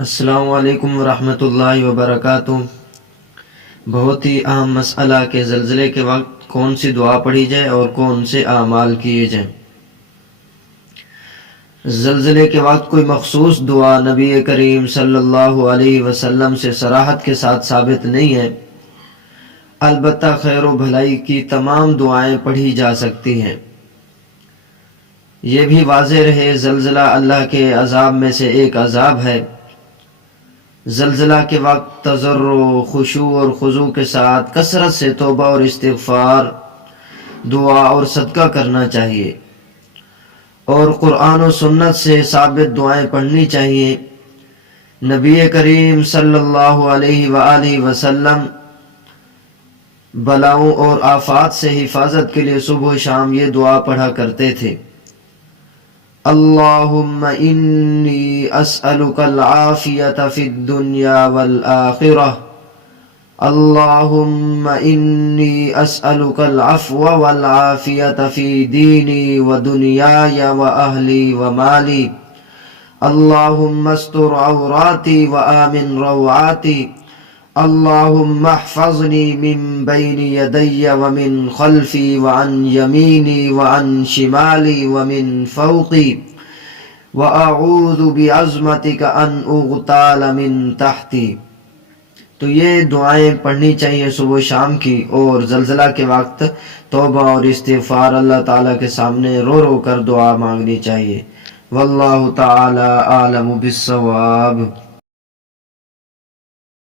السلام علیکم ورحمۃ اللہ وبرکاتہ۔ بہت ہی اہم مسئلہ کہ زلزلے کے وقت کون سی دعا پڑھی جائے اور کون سے اعمال کیے جائیں۔ زلزلے کے وقت کوئی مخصوص دعا نبی کریم صلی اللہ علیہ وسلم سے صراحت کے ساتھ ثابت نہیں ہے، البتہ خیر و بھلائی کی تمام دعائیں پڑھی جا سکتی ہیں۔ یہ بھی واضح رہے زلزلہ اللہ کے عذاب میں سے ایک عذاب ہے۔ زلزلہ کے وقت تضرع، خشوع اور خضوع کے ساتھ کثرت سے توبہ اور استغفار، دعا اور صدقہ کرنا چاہیے، اور قرآن و سنت سے ثابت دعائیں پڑھنی چاہیے۔ نبی کریم صلی اللہ علیہ وآلہ وسلم بلاؤں اور آفات سے حفاظت کے لیے صبح و شام یہ دعا پڑھا کرتے تھے: اللہم انی اسألک العافیۃ فی الدنیا والآخرہ، اللہم انی اسألک العفو والعافیۃ فی دینی ودنیای واہلی ومالی، اللہم استر عوراتی وآمن روعاتی، اللہم احفظنی من بین یدی ومن خلفی وعن یمینی وعن شمالی ومن فوقی، وَأَعُوذُ بِعَظْمَتِكَ أَنْ أُغْتَالَ مِنْ تَحْتِي۔ تو یہ دعائیں پڑھنی چاہیے صبح و شام کی، اور زلزلہ کے وقت توبہ اور استغفار اللہ تعالیٰ کے سامنے رو رو کر دعا مانگنی چاہیے۔ واللہ تعالی عالم بالصواب۔